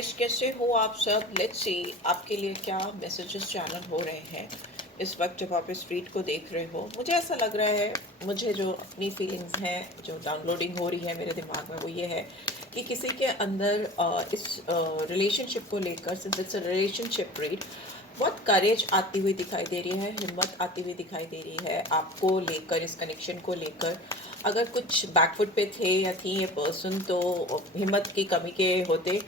Guys, कैसे हो आप सब? लेट्स सी आपके लिए क्या मैसेजेस चैनल हो रहे हैं इस वक्त जब आप इस रीड को देख रहे हो। मुझे ऐसा लग रहा है, मुझे जो अपनी फीलिंग्स हैं जो डाउनलोडिंग हो रही है मेरे दिमाग में, वो ये है कि किसी के अंदर इस रिलेशनशिप को लेकर, since it's a relationship read, बहुत करेज आती हुई दिखाई दे रही है, हिम्मत आती हुई दिखाई दे रही है आपको लेकर, इस कनेक्शन को लेकर। अगर कुछ बैकफुट पे थे या थी ये पर्सन, तो हिम्मत की कमी के होते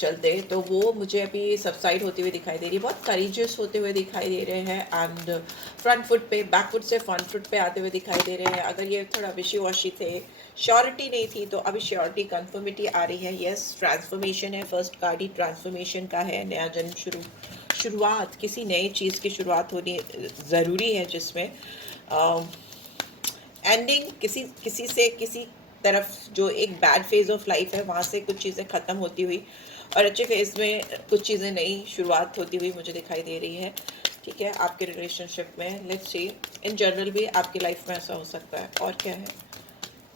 चलते तो वो मुझे अभी सबसाइड होती हुई दिखाई दे रही है, बहुत करेजियस होते हुए दिखाई दे रहे हैं। एंड फ्रंट फुट पे, बैकफुट से फ्रंट फुट पे आते हुए दिखाई दे रहे हैं। अगर ये थोड़ा विशी वॉशी थे, श्योरिटी नहीं थी, तो अभी श्योरिटी, कंफर्मिटी आ रही है। यस, ट्रांसफॉर्मेशन है, फर्स्ट कार्ड ही ट्रांसफॉर्मेशन का है। नया जन्म शुरुआत, किसी नई चीज़ की शुरुआत होनी ज़रूरी है, जिसमें एंडिंग किसी किसी से, किसी तरफ जो एक बैड फेज ऑफ लाइफ है वहाँ से कुछ चीज़ें ख़त्म होती हुई और अच्छे फेज में कुछ चीज़ें नई शुरुआत होती हुई मुझे दिखाई दे रही है। ठीक है, आपके रिलेशनशिप में लेट्स सी, इन जनरल भी आपकी लाइफ में ऐसा हो सकता है। और क्या है,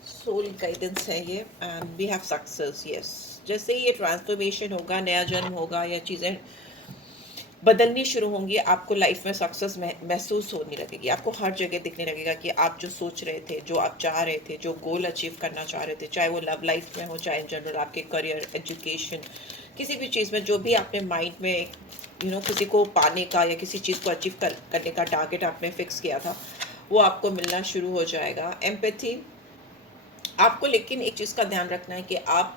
सोल गाइडेंस है ये, and we have success. Yes, जैसे ही ये ट्रांसफॉर्मेशन होगा, नया जन्म होगा या चीज़ें बदलनी शुरू होंगी, आपको लाइफ में सक्सेस महसूस होने लगेगी। आपको हर जगह दिखने लगेगा कि आप जो सोच रहे थे, जो आप चाह रहे थे, जो गोल अचीव करना चाह रहे थे, चाहे वो लव लाइफ में हो, चाहे इन जनरल आपके करियर, एजुकेशन, किसी भी चीज़ में जो भी आपने माइंड में एक किसी को पाने का या किसी चीज़ को अचीव करने का टारगेट आपने फिक्स किया था, वो आपको मिलना शुरू हो जाएगा। एम्पैथी आपको, लेकिन एक चीज़ का ध्यान रखना है कि आप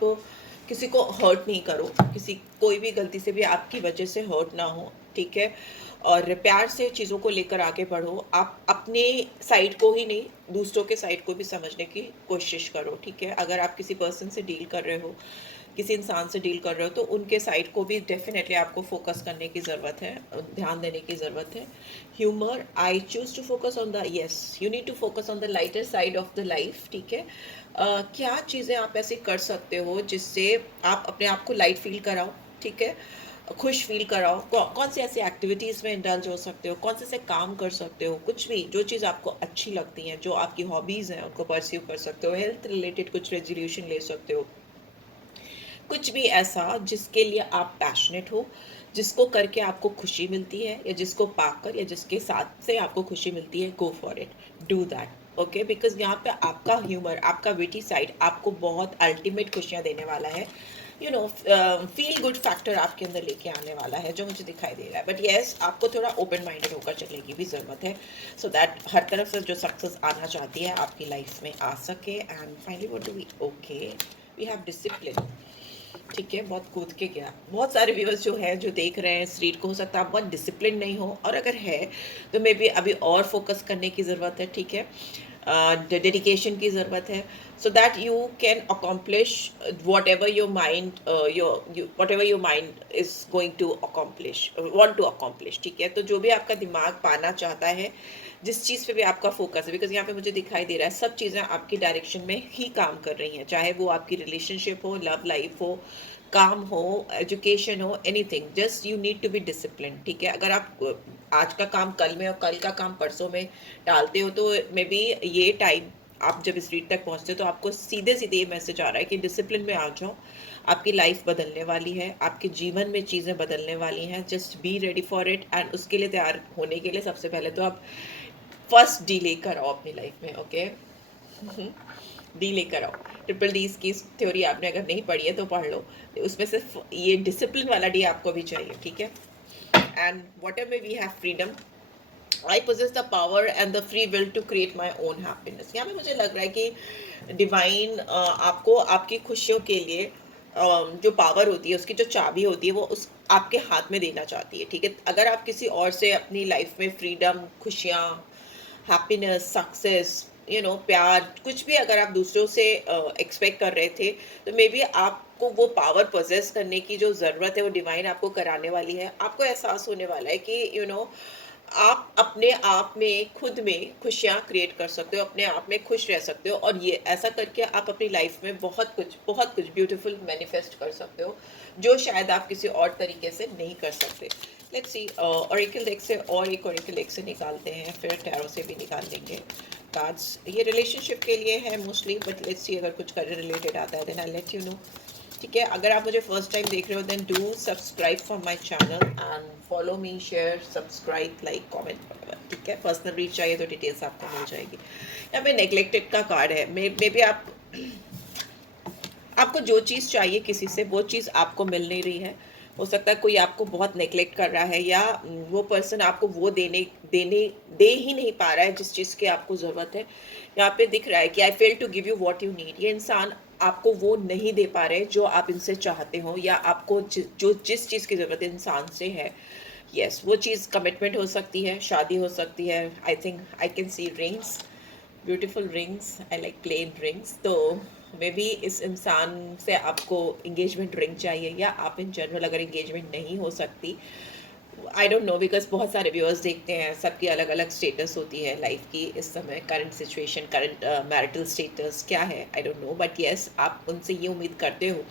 किसी को हर्ट नहीं करो, किसी कोई भी गलती से भी आपकी वजह से हर्ट ना हो। ठीक है, और प्यार से चीज़ों को लेकर आगे बढ़ो। आप अपने साइड को ही नहीं, दूसरों के साइड को भी समझने की कोशिश करो। ठीक है, अगर आप किसी पर्सन से डील कर रहे हो, किसी इंसान से डील कर रहे हो, तो उनके साइड को भी डेफिनेटली आपको फोकस करने की ज़रूरत है, ध्यान देने की ज़रूरत है। Humour, I choose to focus on the, yes, you need to focus on the lighter side of the life. ठीक है, क्या चीज़ें आप ऐसे कर सकते हो जिससे आप अपने आप को लाइट फील कराओ। ठीक है, खुश फील कराओ। कौन सी ऐसी एक्टिविटीज़ में इंडल्ज हो सकते हो, कौन से ऐसे काम कर सकते हो, कुछ भी जो चीज़ आपको अच्छी लगती है, जो आपकी हॉबीज़ हैं, उनको परस्यू कर सकते हो। हेल्थ रिलेटेड कुछ रेजोल्यूशन ले सकते हो, कुछ भी ऐसा जिसके लिए आप पैशनेट हो, जिसको करके आपको खुशी मिलती है, या जिसको पाकर या जिसके साथ से आपको खुशी मिलती है, go for it, do that. Okay, because यहाँ पे आपका ह्यूमर, आपका विटी साइड आपको बहुत अल्टीमेट खुशियाँ देने वाला है। फील गुड फैक्टर आपके अंदर लेके आने वाला है, जो मुझे दिखाई दे रहा है। बट येस, आपको थोड़ा ओपन माइंडेड होकर चलने की भी ज़रूरत है, सो दैट हर तरफ से जो सक्सेस आना चाहती है आपकी लाइफ में आ सके। And finally what do we, okay, we have discipline. ठीक है, बहुत कूद के गया। बहुत सारे व्यूअर्स जो है, जो देख रहे हैं इस रीड को, हो सकता है आप बहुत डिसिप्लिन नहीं हो, और अगर है तो मे बी अभी और फोकस करने की ज़रूरत है। ठीक है, डेडिकेशन की ज़रूरत है, so that you can accomplish whatever your mind, whatever your mind is going to accomplish, want to accomplish. ठीक है, तो जो भी आपका दिमाग पाना चाहता है, जिस चीज़ पे भी आपका फोकस है, बिकॉज यहाँ पे मुझे दिखाई दे रहा है सब चीज़ें आपकी डायरेक्शन में ही काम कर रही हैं, चाहे वो आपकी रिलेशनशिप हो, लव लाइफ हो, काम हो, एजुकेशन हो, anything, just you need to be discipline. ठीक है, अगर आप आज का काम कल में और कल का काम परसों में टालते हो, तो मे बी ये टाइम आप जब इस रीड तक पहुंचते हो तो आपको सीधे सीधे ये मैसेज आ रहा है कि डिसिप्लिन में आ जाओ। आपकी लाइफ बदलने वाली है, आपके जीवन में चीज़ें बदलने वाली हैं, just be ready for it. And उसके लिए तैयार होने के लिए सबसे पहले तो आप फर्स्ट डी लेकर आओ अपनी लाइफ में। ओके, डी लेकर आओ। ट्रिपल डी की थ्योरी आपने अगर नहीं पढ़ी है तो पढ़ लो, उसमें सिर्फ ये डिसिप्लिन वाला डी आपको भी चाहिए। ठीक है, and whatever we have freedom, I possess the power and the free will to create my own happiness. यहाँ पे मुझे लग रहा है कि डिवाइन आपको आपकी खुशियों के लिए जो पावर होती है, उसकी जो चाबी होती है, वो उस आपके हाथ में देना चाहती है। ठीक है, अगर आप किसी और से अपनी लाइफ में फ्रीडम, खुशियाँ, हैप्पीनेस, सक्सेस, प्यार, कुछ भी अगर आप दूसरों से एक्सपेक्ट कर रहे थे, तो मे बी आपको वो पावर पोजेस करने की जो ज़रूरत है, वो डिवाइन आपको कराने वाली है। आपको एहसास होने वाला है कि आप अपने आप में, खुद में खुशियाँ क्रिएट कर सकते हो, अपने आप में खुश रह सकते हो, और ये ऐसा करके आप अपनी लाइफ में बहुत कुछ ब्यूटीफुल मैनिफेस्ट कर सकते हो, जो शायद आप किसी और तरीके से नहीं कर सकते। लेट्स सी, ऑरेकल डेक से और एक ऑरेकल डेक से निकालते हैं, फिर टैरो से भी निकाल देंगे कार्ड्स। ये रिलेशनशिप के लिए है मोस्टली, बट लेट्स सी अगर कुछ करियर रिलेटेड आता है, then I let you know. ठीक है, अगर आप मुझे फर्स्ट टाइम देख रहे हो then do subscribe for my channel and follow me, share, subscribe, like, comment, ठीक है। पर्सनल रीच चाहिए तो डिटेल्स आपको मिल जाएगी। यहाँ पे नेग्लेक्टेड का कार्ड है। मे बी आपको जो चीज़ चाहिए किसी से वो चीज़ आपको मिल नहीं रही है। हो सकता है कोई आपको बहुत नेग्लेक्ट कर रहा है, या वो पर्सन आपको वो दे ही नहीं पा रहा है जिस चीज़ की आपको ज़रूरत है। यहाँ पे दिख रहा है कि I fail to give you what you need. ये इंसान आपको वो नहीं दे पा रहे जो आप इनसे चाहते हो, या आपको जिस चीज़ की ज़रूरत इंसान से है। यस, वो चीज़ कमिटमेंट हो सकती है, शादी हो सकती है। I think I can see rings, beautiful rings, I like plain rings. तो मे बी इस इंसान से आपको इंगेजमेंट रिंग चाहिए, या आप इन जनरल अगर इंगेजमेंट नहीं हो सकती, आई डोंट नो, बिकॉज बहुत सारे व्यूअर्स देखते हैं, सबकी अलग अलग स्टेटस होती है लाइफ की इस समय, current situation, current marital status क्या है, I don't know, but yes आप उनसे ये उम्मीद करते हो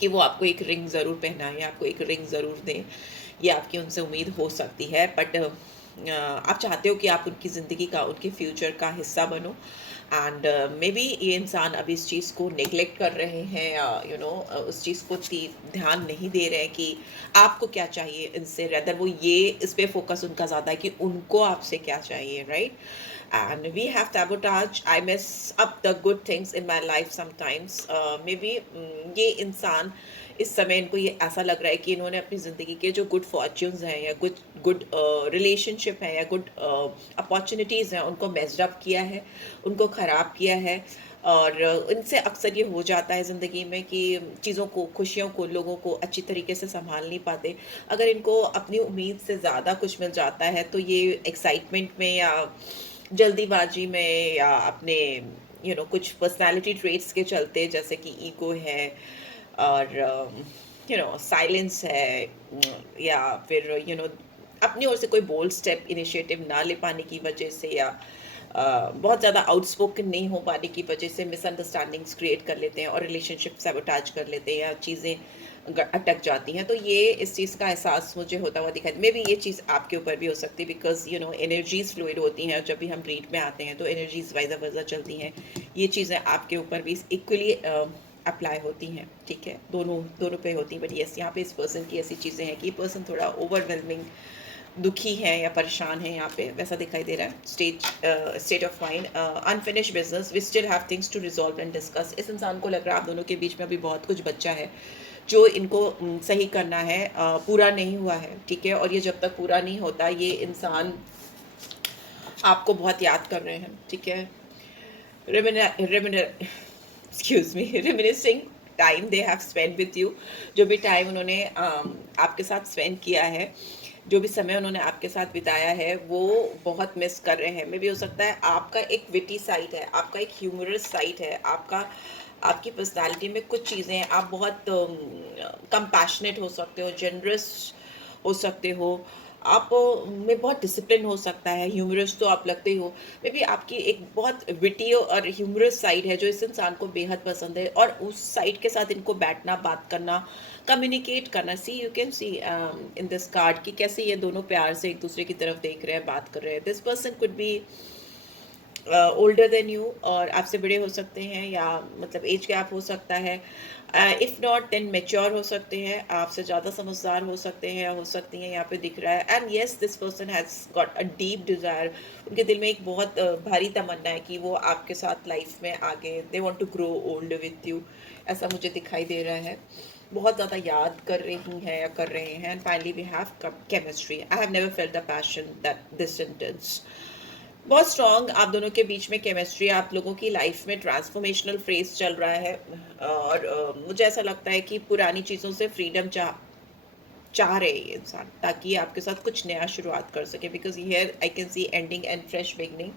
कि वो आपको एक रिंग ज़रूर पहनाएं, आपको एक रिंग ज़रूर दें, ये आपकी उनसे उम्मीद हो सकती है। बट आप चाहते हो कि आप उनकी ज़िंदगी का, उनके फ्यूचर का हिस्सा बनो। एंड मे बी ये इंसान अभी इस चीज़ को नेग्लेक्ट कर रहे हैं, यू नो, उस चीज़ को ध्यान नहीं दे रहे हैं कि आपको क्या चाहिए इनसे, रेदर वो ये इस पे फोकस उनका ज़्यादा है कि उनको आपसे क्या चाहिए, right. And we have sabotage. I mess up the good things in my life sometimes. Maybe ये इंसान इस समय इनको ये ऐसा लग रहा है कि इन्होंने अपनी ज़िंदगी के जो गुड फॉर्च्यून्स हैं, या गुड रिलेशनशिप है, या गुड अपॉर्चुनिटीज़ हैं, उनको मेस्ड अप किया है, उनको ख़राब किया है। और इनसे अक्सर ये हो जाता है ज़िंदगी में कि चीज़ों को, खुशियों को, लोगों को अच्छी तरीके से संभाल नहीं पाते। अगर इनको अपनी उम्मीद से ज़्यादा कुछ मिल जाता है तो ये एक्साइटमेंट में, या जल्दीबाजी में, या अपने कुछ पर्सनालिटी ट्रेट्स के चलते, जैसे कि ईगो है, और साइलेंस है, या फिर अपनी ओर से कोई बोल्ड स्टेप, इनिशिएटिव ना ले पाने की वजह से, या बहुत ज़्यादा आउटस्पोकन नहीं हो पाने की वजह से मिसअंडरस्टैंडिंग्स क्रिएट कर लेते हैं और रिलेशनशिप सैबोटाज कर लेते हैं, या चीज़ें अटक जाती हैं। तो ये इस चीज़ का एहसास मुझे होता हुआ दिखाई, मे बी ये चीज़ आपके ऊपर भी हो सकती है, बिकॉज एनर्जीज फ्लूइड होती हैं। जब भी हम रीड में आते हैं तो एनर्जीज वाइजा वर्जा चलती हैं। ये चीज़ें आपके ऊपर भी इक्वली अप्लाई होती हैं, ठीक है, दोनों पे होती हैं। बट यस, यहाँ पे इस पर्सन की ऐसी चीज़ें हैं कि ये पर्सन थोड़ा ओवरवेलमिंग दुखी है या परेशान है, यहाँ पे वैसा दिखाई दे रहा है। State of mind, unfinished business, we still have things to resolve and discuss. इस इंसान को लग रहा है आप दोनों के बीच में अभी बहुत कुछ बचा है जो इनको सही करना है, पूरा नहीं हुआ है, ठीक है। और ये जब तक पूरा नहीं होता, ये इंसान आपको बहुत याद कर रहे हैं, ठीक है। रिमिनिसिंग time they have spend with you. जो भी टाइम उन्होंने आपके साथ स्पेंड किया है, जो भी समय उन्होंने आपके साथ बिताया है, वो बहुत मिस कर रहे हैं। मे भी हो सकता है आपका एक विटी साइड है, आपका एक ह्यूमरस साइड है, आपकी पर्सनालिटी में कुछ चीज़ें, आप बहुत कंपैशनेट हो सकते हो, जनरस हो सकते हो, आप में बहुत डिसिप्लिन हो सकता है, ह्यूमरस तो आप लगते ही हो। मे बी आपकी एक बहुत विटी और ह्यूमरस साइड है जो इस इंसान को बेहद पसंद है, और उस साइड के साथ इनको बैठना, बात करना, कम्युनिकेट करना। See you can see in this card कि कैसे ये दोनों प्यार से एक दूसरे की तरफ देख रहे हैं, बात कर रहे हैं। This person could be older than you, और आपसे बड़े हो सकते हैं, या मतलब एज गैप हो सकता है। इफ़ नॉट देन मेच्योर हो सकते हैं, आपसे ज़्यादा समझदार हो सकते हैं, या हो सकती हैं, यहाँ पे दिख रहा है। And yes, this person has got a deep desire. उनके दिल में एक बहुत भारी तमन्ना है कि वो आपके साथ लाइफ में आगे, they want to grow old with you, ऐसा मुझे दिखाई दे रहा है। बहुत ज़्यादा याद कर रही हैं या कर रहे हैं। And finally we have chemistry. I have never felt the passion that this intense. बहुत स्ट्रॉन्ग आप दोनों के बीच में केमिस्ट्री, आप लोगों की लाइफ में ट्रांसफॉर्मेशनल फेज चल रहा है। और मुझे ऐसा लगता है कि पुरानी चीज़ों से फ्रीडम चाह रहे हैं ये इंसान, ताकि आपके साथ कुछ नया शुरुआत कर सके। Because here I can C ending and fresh beginning,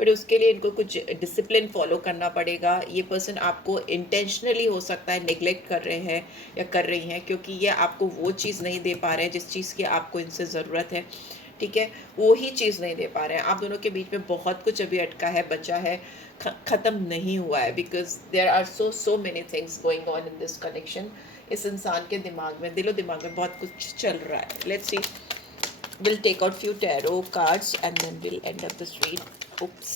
but उसके लिए इनको कुछ डिसिप्लिन फॉलो करना पड़ेगा। ये पर्सन आपको इंटेंशनली हो सकता है नेग्लेक्ट कर रहे हैं या कर रही हैं, क्योंकि ये आपको वो चीज़ नहीं दे पा रहे हैं जिस चीज़ की आपको इनसे ज़रूरत है, ठीक है। वो ही चीज़ नहीं दे पा रहे हैं। आप दोनों के बीच में बहुत कुछ अभी अटका है, बचा है, ख़त्म नहीं हुआ है। Because there are so many things going on in this connection. इस इंसान के दिमाग में, दिलो दिमाग में बहुत कुछ चल रहा है। Let's see, we'll take out few tarot cards and then we'll end up this read. Oops.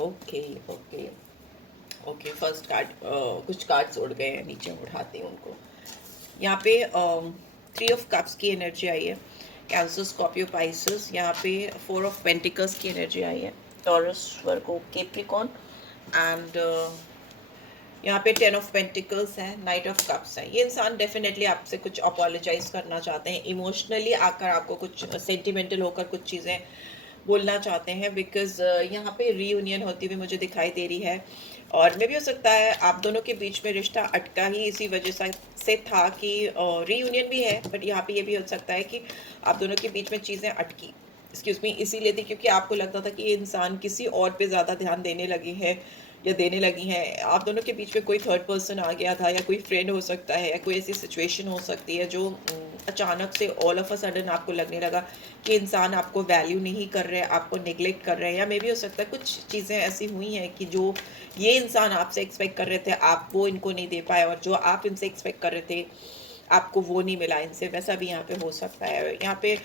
Okay. Okay, first card, कुछ कार्ड्स उड़ गए हैं नीचे, उठाती हूँ उनको। यहाँ पे 3 ऑफ कप्स की एनर्जी आई है, कैंसर स्कॉर्पियो पाइसेस। यहाँ पे 4 ऑफ पेंटिकल्स की एनर्जी आई है, टॉरस वर्गो कैप्रिकॉर्न। एंड यहाँ पे 10 ऑफ पेंटिकल्स है, नाइट ऑफ कप्स है। ये इंसान डेफिनेटली आपसे कुछ अपोलोजाइज करना चाहते हैं, इमोशनली आकर आपको कुछ सेंटिमेंटल होकर कुछ चीज़ें बोलना चाहते हैं, बिकॉज यहाँ पे रीयूनियन होती हुई मुझे दिखाई दे रही है। और मे भी हो सकता है आप दोनों के बीच में रिश्ता अटका ही इसी वजह से था कि रीयूनियन भी है, बट यहाँ पे ये भी हो सकता है कि आप दोनों के बीच में चीज़ें अटकी, एक्सक्यूज मी, इसीलिए थी क्योंकि आपको लगता था कि ये इंसान किसी और पे ज़्यादा ध्यान देने लगे हैं या देने लगी हैं। आप दोनों के बीच में कोई थर्ड पर्सन आ गया था, या कोई फ्रेंड हो सकता है, या कोई ऐसी सिचुएशन हो सकती है जो अचानक से ऑल ऑफ अ सडन आपको लगने लगा कि इंसान आपको वैल्यू नहीं कर रहे हैं, आपको नेग्लेक्ट कर रहे हैं। या मे भी हो सकता है कुछ चीज़ें ऐसी हुई हैं कि जो ये इंसान आपसे एक्सपेक्ट कर रहे थे आप वो इनको नहीं दे पाए, और जो आप इनसे एक्सपेक्ट कर रहे थे आपको वो नहीं मिला इनसे, वैसा भी यहाँ पे हो सकता है। यहाँ पे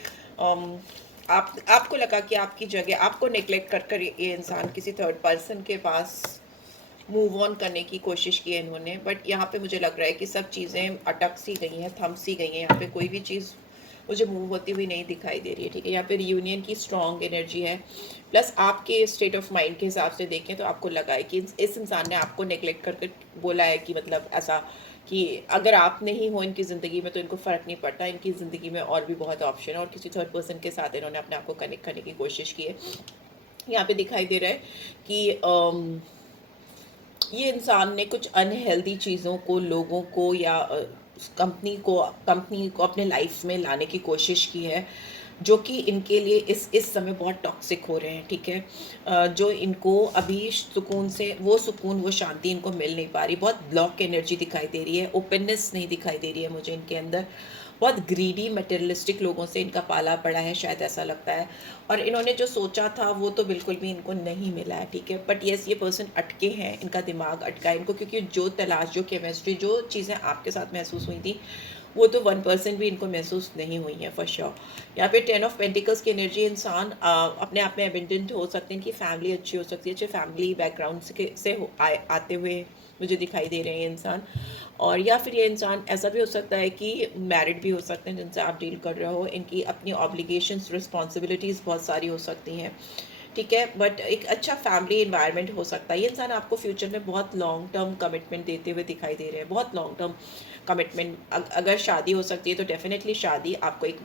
आपको लगा कि आपकी जगह आपको नेग्लेक्ट कर कर ये इंसान किसी थर्ड पर्सन के पास मूव ऑन करने की कोशिश की है इन्होंने, बट यहाँ पे मुझे लग रहा है कि सब चीज़ें अटक सी गई हैं, थम सी गई हैं। यहाँ पे कोई भी चीज़ मुझे मूव होती हुई नहीं दिखाई दे रही है, ठीक है। यहाँ पे रियूनियन की स्ट्रॉन्ग एनर्जी है, प्लस आपके स्टेट ऑफ माइंड के हिसाब से देखें तो आपको लगा है कि इस इंसान ने आपको नेग्लेक्ट करके बोला है कि मतलब ऐसा कि अगर आप नहीं हो इनकी ज़िंदगी में तो इनको फ़र्क नहीं पड़ता, इनकी ज़िंदगी में और भी बहुत ऑप्शन है, और किसी थर्ड पर्सन के साथ इन्होंने अपने आप को कनेक्ट करने की कोशिश की है। यहाँ पे दिखाई दे रहा है कि ये इंसान ने कुछ अनहेल्दी चीज़ों को, लोगों को, या कंपनी को अपने लाइफ में लाने की कोशिश की है, जो कि इनके लिए इस समय बहुत टॉक्सिक हो रहे हैं, ठीक है। जो इनको अभी सुकून से वो सुकून, वो शांति इनको मिल नहीं पा रही। बहुत ब्लॉक एनर्जी दिखाई दे रही है, ओपननेस नहीं दिखाई दे रही है मुझे इनके अंदर। बहुत ग्रीडी मटेरियलिस्टिक लोगों से इनका पाला पड़ा है, शायद ऐसा लगता है। और इन्होंने जो सोचा था वो तो बिल्कुल भी इनको नहीं मिला है, ठीक है। बट येस, ये पर्सन अटके हैं, इनका दिमाग अटका है इनको, क्योंकि जो तलाश, जो केमिस्ट्री, जो चीज़ें आपके साथ महसूस हुई थी वो तो 1% भी इनको महसूस नहीं हुई है फॉर श्योर। यहाँ पे 10 ऑफ पेंटिकल्स की एनर्जी, इंसान अपने आप में एबिंडेंट हो सकते हैं, इनकी फैमिली अच्छी हो सकती है, अच्छे फैमिली बैकग्राउंड से आते हुए मुझे दिखाई दे रहे हैं इंसान। और या फिर ये इंसान ऐसा भी हो सकता है कि मैरिड भी हो सकते हैं जिनसे आप डील कर रहे हो, इनकी अपनी ऑब्लिगेशंस, रिस्पॉन्सिबिलिटीज़ बहुत सारी हो सकती हैं, ठीक है। बट एक अच्छा फैमिली इन्वायरमेंट हो सकता है। ये इंसान आपको फ्यूचर में बहुत लॉन्ग टर्म कमिटमेंट देते हुए दिखाई दे रहे हैं, बहुत लॉन्ग टर्म कमिटमेंट। अगर शादी हो सकती है तो डेफिनेटली शादी, आपको एक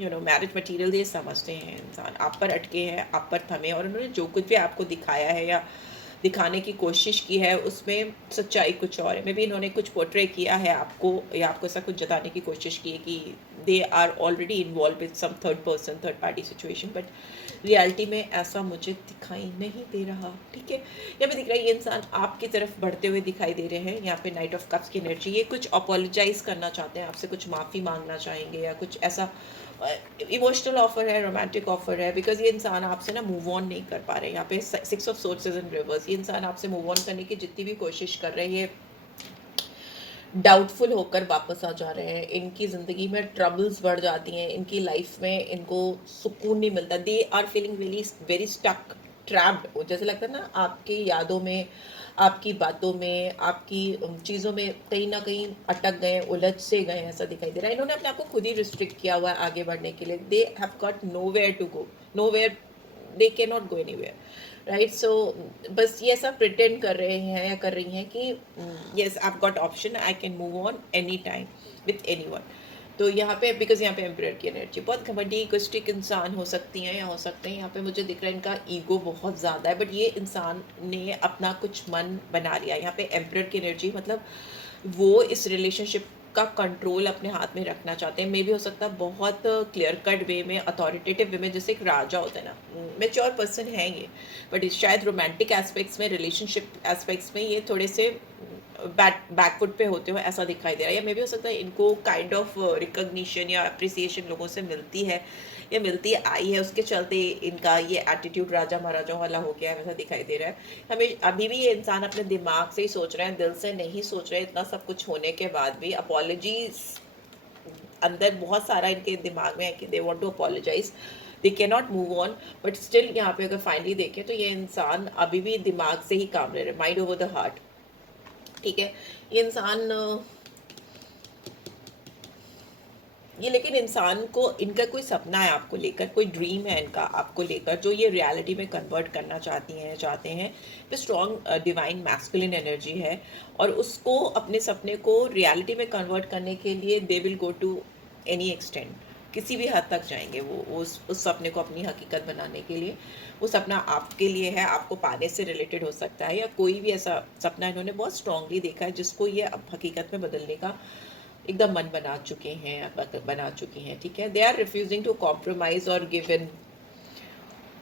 मैरिज मटेरियल ये समझते हैं इंसान, आप पर अटके हैं, आप पर थमे, और उन्होंने जो कुछ भी आपको दिखाया है या दिखाने की कोशिश की है उसमें सच्चाई कुछ और है। मे बी इन्होंने कुछ पोर्ट्रे किया है आपको, या आपको ऐसा कुछ जताने की कोशिश की है कि they are already involve with some third person, third party situation, but reality में ऐसा मुझे दिखाई नहीं दे रहा, ठीक है। यहाँ पे दिख रहा है ये इंसान आपकी तरफ बढ़ते हुए दिखाई दे रहे हैं। यहाँ पे नाइट ऑफ कप्स की एनर्जी, ये कुछ अपोलोजाइज करना चाहते हैं आपसे, कुछ माफ़ी मांगना चाहेंगे, या कुछ ऐसा इमोशनल ऑफर है, रोमांटिक ऑफर है, बिकॉज ये इंसान आपसे ना मूव ऑन नहीं कर पा रहे हैं। यहाँ पे 6 ऑफ सोर्सेज एंड रिवर्स, ये इंसान आपसे मूव ऑन करने की जितनी भी कोशिश कर रहे हैं डाउटफुल होकर वापस आ जा रहे हैं। इनकी ज़िंदगी में ट्रबल्स बढ़ जाती हैं, इनकी लाइफ में इनको सुकून नहीं मिलता। They are feeling very very stuck, trapped, जैसे लगता है ना आपकी यादों में, आपकी बातों में, आपकी चीज़ों में कहीं ना कहीं अटक गए, उलझ से गए, ऐसा दिखाई दे रहा है। इन्होंने अपने आप को खुद ही रिस्ट्रिक्ट किया हुआ है आगे बढ़ने के लिए। They have got nowhere to go, nowhere, they can not go anywhere, right. So बस ये ऐसा प्रिटेंड कर रहे हैं या कर रही हैं कि yes I got option, I can move on any time with any one. तो यहाँ पे बिकॉज यहाँ पे एम्परर की एनर्जी, बहुत घमंडी इगोइस्टिक इंसान हो सकती हैं या हो सकते हैं। यहाँ पे मुझे दिख रहा है इनका ईगो बहुत ज़्यादा है, बट ये इंसान ने अपना कुछ मन बना लिया। यहाँ पे एम्परर की एनर्जी मतलब वो इस रिलेशनशिप का कंट्रोल अपने हाथ में रखना चाहते हैं। मे भी हो सकता है बहुत क्लियर कट वे में, अथॉरिटेटिव वे में, जैसे एक राजा होता है ना, मेच्योर पर्सन है ये, बट शायद रोमांटिक एस्पेक्ट्स में, रिलेशनशिप एस्पेक्ट्स में ये थोड़े से बैकफुट पे होते हुए ऐसा दिखाई दे रहा है। या मे भी हो सकता है इनको काइंड ऑफ रिकग्निशन या अप्रिसिएशन लोगों से मिलती है या मिलती आई है, उसके चलते इनका ये एटीट्यूड राजा महाराजा वाला हो गया है, वैसा दिखाई दे रहा है हमें। अभी भी ये इंसान अपने दिमाग से ही सोच रहे हैं, दिल से नहीं सोच रहे। इतना सब कुछ होने के बाद भी अपॉलॉजीज अंदर बहुत सारा इनके दिमाग में है कि they want to apologise, they can not move on, but still यहाँ पे अगर फाइनली देखें तो ये इंसान अभी भी दिमाग से ही काम ले रहे, माइंड ओवर द हार्ट, ठीक है। ये इंसान ये लेकिन इंसान को, इनका कोई सपना है आपको लेकर, कोई ड्रीम है इनका आपको लेकर, जो ये रियलिटी में कन्वर्ट करना चाहते हैं। पे स्ट्रॉन्ग डिवाइन मैस्कुलिन एनर्जी है, और उसको अपने सपने को रियलिटी में कन्वर्ट करने के लिए they will go to any extent, किसी भी हद तक जाएंगे वो उस सपने को अपनी हकीकत बनाने के लिए। वो सपना आपके लिए है, आपको पाने से रिलेटेड हो सकता है, या कोई भी ऐसा सपना इन्होंने बहुत स्ट्रांगली देखा है जिसको ये अब हकीकत में बदलने का एकदम मन बना चुके हैं, ठीक है। They are refusing to compromise और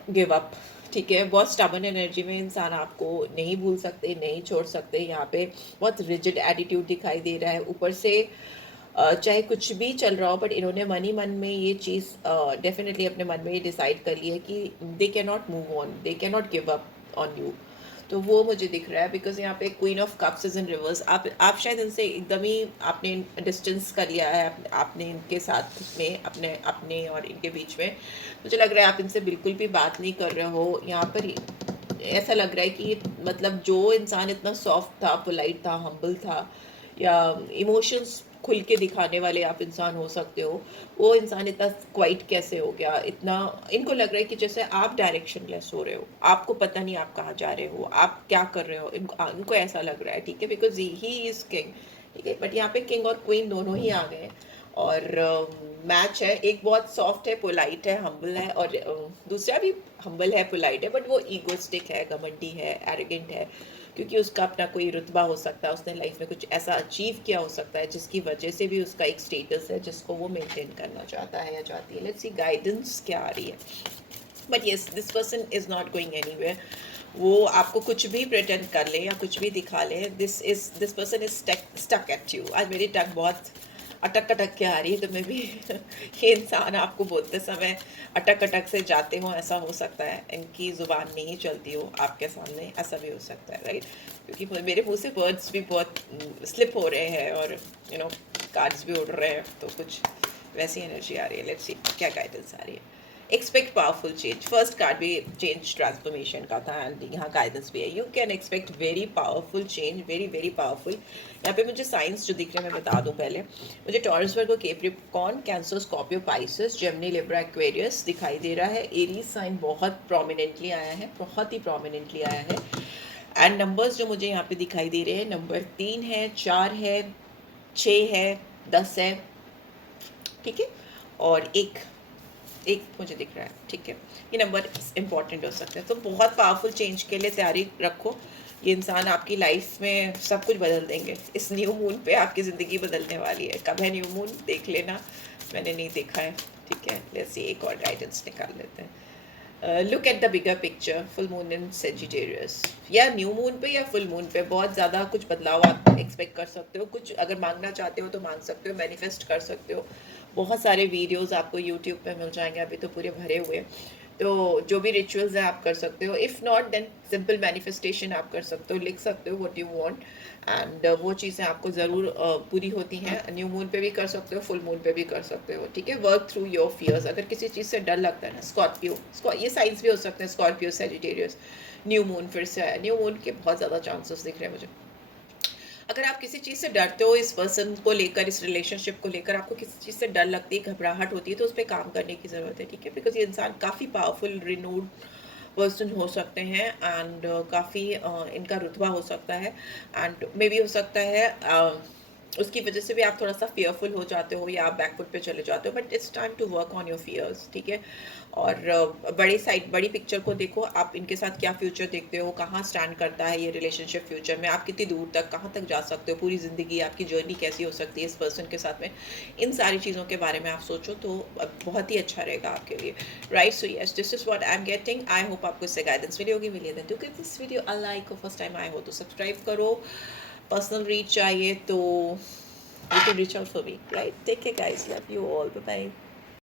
गिव अप, ठीक है। बहुत स्टबर्न एनर्जी में इंसान आपको नहीं भूल सकते, नहीं छोड़ सकते। यहाँ पे बहुत रिजिड एटीट्यूड दिखाई दे रहा है। ऊपर से चाहे कुछ भी चल रहा हो, बट इन्होंने मन ही मन में ये चीज़ डेफिनेटली अपने मन में ये डिसाइड कर ली है कि दे can not move on, they can not give up on you. तो वो मुझे दिख रहा है, बिकॉज यहाँ पे queen of cups is in reverse. आप शायद इनसे एकदम ही आपने डिस्टेंस कर लिया है, आपने इनके साथ में अपने और इनके बीच में मुझे लग रहा है आप इनसे बिल्कुल भी बात नहीं कर रहे हो। यहाँ पर ऐसा लग रहा है कि मतलब जो इंसान इतना सॉफ्ट था, पोलाइट था, हम्बल था, या इमोशंस खुल के दिखाने वाले आप इंसान हो सकते हो, वो इंसान इतना क्वाइट कैसे हो गया। इतना इनको लग रहा है कि जैसे आप डायरेक्शन लेस हो रहे हो, आपको पता नहीं आप कहाँ जा रहे हो, आप क्या कर रहे हो, इनको ऐसा लग रहा है, ठीक है। बिकॉज ही इज किंग, ठीक है। बट यहाँ पे किंग और क्वीन दोनों ही आ गए, और मैच है। एक बहुत सॉफ्ट है, पोलाइट है, हम्बल है, और दूसरा भी हम्बल है, पोलाइट है, बट वो ईगोस्टिक है, घमंडी है, एरोगेंट है, क्योंकि उसका अपना कोई रुतबा हो सकता है, उसने लाइफ में कुछ ऐसा अचीव किया हो सकता है जिसकी वजह से भी उसका एक स्टेटस है जिसको वो मेंटेन करना चाहता है या चाहती है। लेट्स सी गाइडेंस क्या आ रही है। But yes, this person is not going anywhere. वो आपको कुछ भी प्रिटेंड कर ले या कुछ भी दिखा ले, this person is stuck at you. आज मेरी टक बहुत अटक अटक के आ रही है, तो मैं भी ये इंसान आपको बोलते समय अटक अटक से जाते हो, ऐसा हो सकता है। इनकी ज़ुबान नहीं चलती हो आपके सामने, ऐसा भी हो सकता है, राइट। क्योंकि मेरे मुंह से वर्ड्स भी बहुत स्लिप हो रहे हैं, और कार्ड्स भी उड़ रहे हैं, तो कुछ वैसी एनर्जी आ रही है। लेट्स सी क्या गाइडेंस आ रही है। Expect powerful change, first card भी चेंज ट्रांसफॉर्मेशन का था, एंड यहाँ गाइडेंस भी है। You can expect very powerful change, very very powerful. यहाँ पे मुझे साइंस जो दिख रहे हैं मैं बता दूँ पहले। मुझे Taurus, Virgo, Capricorn, Cancer, Scorpio, Pisces, Gemini, Libra, Aquarius दिखाई दे रहा है। एरीज साइन बहुत प्रोमिनेंटली आया है, बहुत ही प्रोमिनेंटली आया है। एंड नंबर्स जो मुझे यहाँ पे दिखाई दे रहे हैं, नंबर 3 है, 4 है, 6 है, 10 है, ठीक है, और एक मुझे दिख रहा है, ठीक है। ये नंबर इंपॉर्टेंट हो सकता है, तो बहुत पावरफुल चेंज के लिए तैयारी रखो। ये इंसान आपकी लाइफ में सब कुछ बदल देंगे। इस न्यू मून पे आपकी ज़िंदगी बदलने वाली है। कब है न्यू मून देख लेना, मैंने नहीं देखा है, ठीक है। लेट्स सी एक और गाइडेंस निकाल लेते हैं। Look at the bigger picture, full moon in Sagittarius, या न्यू मून पे या फुल मून पे बहुत ज़्यादा कुछ बदलाव आप एक्सपेक्ट कर सकते हो। कुछ अगर मांगना चाहते हो तो मांग सकते हो, मैनिफेस्ट कर सकते हो। बहुत सारे वीडियोस आपको यूट्यूब पे मिल जाएंगे, अभी तो पूरे भरे हुए। तो जो भी रिचुअल्स हैं आप कर सकते हो। If not then simple manifestation आप कर सकते हो, लिख सकते हो व्हाट यू वांट, एंड वो चीज़ें आपको ज़रूर पूरी होती हैं। न्यू मून पे भी कर सकते हो, फुल मून पे भी कर सकते हो, ठीक है। Work through your fears. अगर किसी चीज़ से डर लगता है ना, स्कॉर्पियो, ये साइंस भी हो सकते हैं, स्कॉर्पियो, सेजिटेरियस, न्यू मून फिर से आया। न्यू मून के बहुत ज़्यादा चांसेस दिख रहे हैं मुझे। अगर आप किसी चीज़ से डरते हो, इस पर्सन को लेकर, इस रिलेशनशिप को लेकर आपको किसी चीज़ से डर लगती है, घबराहट होती है, तो उस पर काम करने की ज़रूरत है, ठीक है। बिकॉज ये इंसान काफ़ी पावरफुल, रिनोड पर्सन हो सकते हैं, एंड काफ़ी इनका रुतबा हो सकता है, एंड मे बी हो सकता है उसकी वजह से भी आप थोड़ा सा फेयरफुल हो जाते हो, या आप बैकफुट पे चले जाते हो। But it's time to work on your fears, ठीक है। और बड़ी पिक्चर को देखो, आप इनके साथ क्या फ्यूचर देखते हो, कहाँ स्टैंड करता है ये रिलेशनशिप फ्यूचर में, आप कितनी दूर तक, कहाँ तक जा सकते हो, पूरी ज़िंदगी आपकी जर्नी कैसी हो सकती है इस पर्सन के साथ में। इन सारी चीज़ों के बारे में आप सोचो तो बहुत ही अच्छा रहेगा आपके लिए, right. So yes, this is what I am getting. I hope आपको इससे गाइडेंस मिली होगी। मिलिए then to give this video a like, first time आए हो तो सब्सक्राइब करो। पर्सनल रीच चाहिए तो you can reach out for me, right? Take care guys, love you all, bye bye.